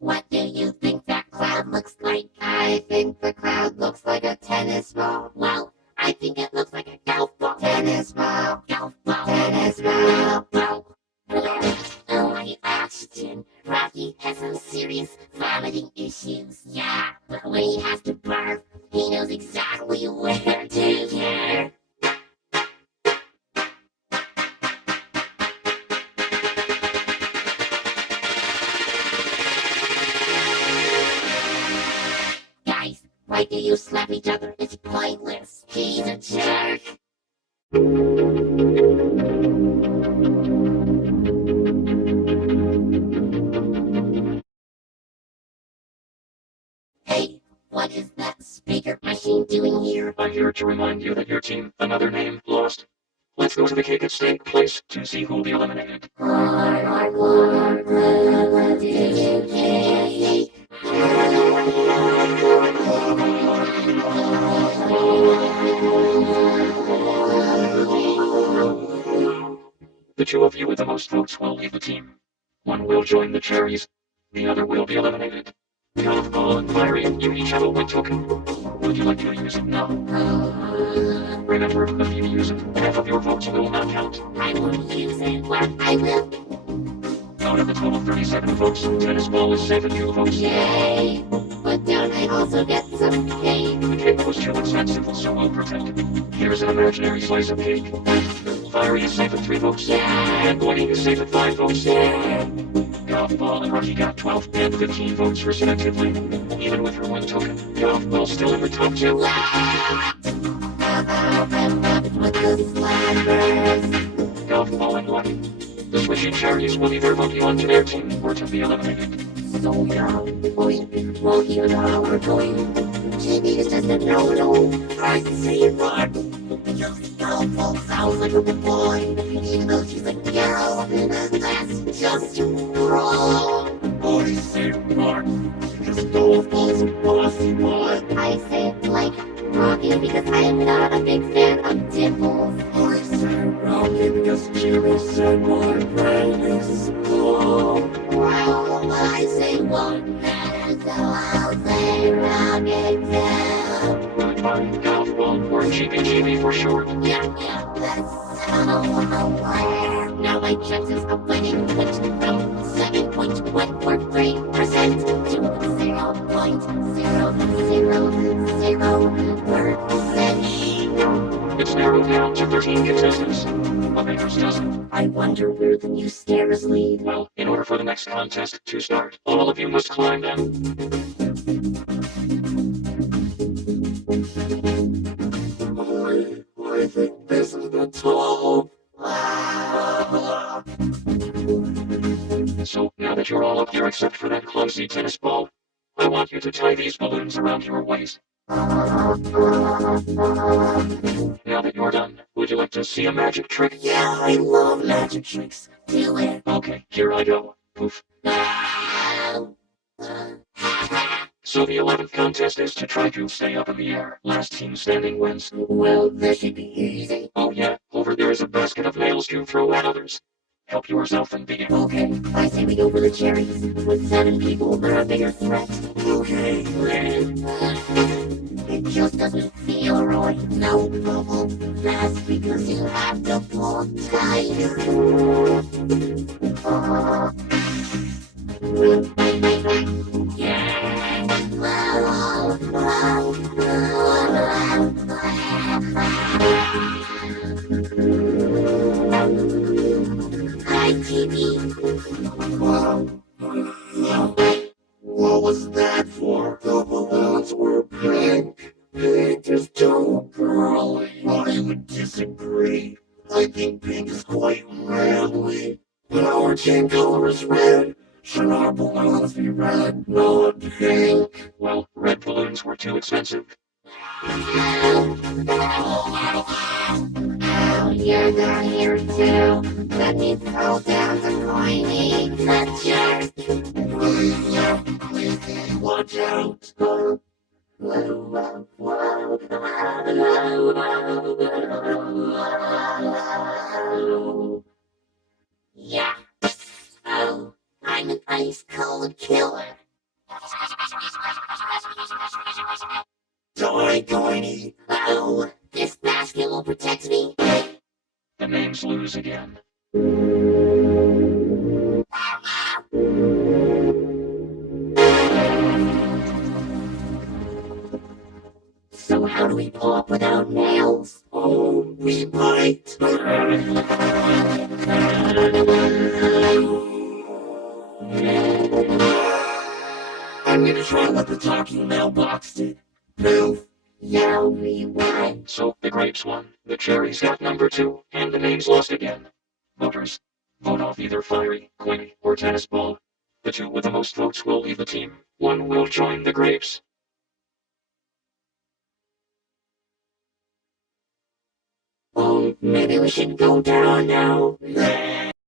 What do you think that cloud looks like? I think the cloud looks like a tennis ball. Well, I think it looks like a golf ball. Tennis ball, golf ball, tennis ball, ball. Oh my Ashton, Rocky has some serious vomiting issues. Yeah, but when he has to barf, he knows exactly where to care. Guys, why do you slap each other? It's pointless. He's a jerk. Hey, what is that speaker machine doing here? I'm here to remind you that your team, another name, lost. Let's go to the cake at stake place to see who'll be eliminated. The two of you with the most votes will leave the team. One will join the cherries, the other will be eliminated. Golf and Fiery, you each have a win token. Would you like to use it now? Remember, if you use it, half of your votes will not count. I won't use it. Well, I will. Out of the total 37 votes, tennis ball is 72 votes. Yay! But don't I also get some cake? The cake was too expensive, so we'll pretend. Here's an imaginary slice of cake. Fiery is safe at 3 votes. And Bloody is safe at 5 votes. Golf Ball and Rocky got 12 and 15 votes respectively. Even with her one token, Golf Ball still in the top 2. With the slappers. Golf Ball and Lucky. The swishy cherries will either vote you onto their team or to be eliminated. So yeah, well here now we're going. Jimmy is just a no-no. I see what? Because Golf sounds like a boy, even though she's a girl, and that's just wrong. I say Mark, because Golf is a bossy boy. I say like Rocky because I am not a big fan of dimples. I say Rocky because Jimmy said my brain is slow. Well, I say one man, so I'll say Rocky too. Goodbye, Golf Ball, or GBGB for short. Yeah, that's so aware. Now my chances of winning went from 7.143% to 0.0000%. It's narrowed down to 13 contestants. A maker's dozen. I wonder where the new stairs lead. Well, in order for the next contest to start, all of you must climb them. I think this is the top. So, now that you're all up here except for that clumsy tennis ball, I want you to tie these balloons around your waist. Now that you're done, would you like to see a magic trick? Yeah, I love magic tricks. Do it. Okay, here I go. Poof. So the 11th contest is to try to stay up in the air. Last team standing wins. Well, this should be easy. Oh yeah, over there is a basket of nails to throw at others. Help yourself and begin. Okay, I say we go for the cherries. With 7 people, they're a bigger threat. Okay, It just doesn't feel right. No bubble. That's because you have to pull tight. Hi, TV. What was that for? The balloons were pink. Pink is too girly. I would disagree. I think pink is quite manly. But our team color is red. Should our balloons be red, not pink? Well, red balloons were too expensive. Oh, you're not here too. Let me throw down the coiny. The jerk. Please, watch out. Yeah. Oh, I'm an ice cold killer. Die, Goiny. Oh, this basket will protect me. The names lose again. So how do we pull up without nails? Oh, we might. I'm gonna try what the talking mailbox did. Poof. Yeah, we won. So the grapes won, the cherries got number 2, and the names lost again. Voters, vote off either Fiery, Quinny, or Tennis Ball. The 2 with the most votes will leave the team. 1 will join the grapes. Maybe we should go down now.